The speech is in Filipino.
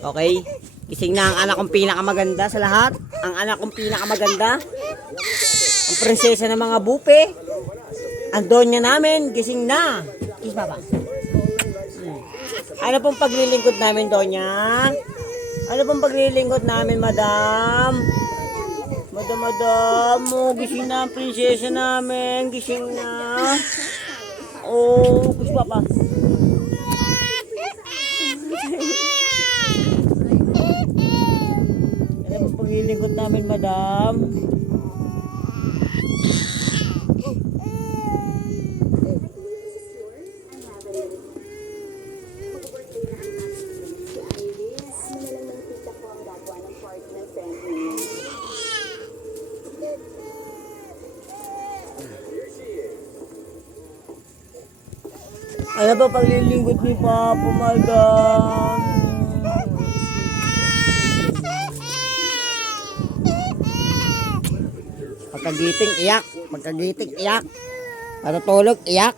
Okay? Gising na ang anak kong pinakamaganda sa lahat. Ang anak kong pinakamaganda. Ang prinsesa ng mga bupe. Ang donya namin, gising na. Kiss papa. Ano pong paglilingkod namin, donya? Ano pong paglilingkod namin, madam? Madam, oh, gising na ang prinsesa namin. Gising na. Oh, kiss papa. Ano pong paglilingkod namin, madam? Ano ba paglilingkod ni Papa, madam? Pagkagiting, iyak. Pagkagiting, iyak. Matutulog, iyak.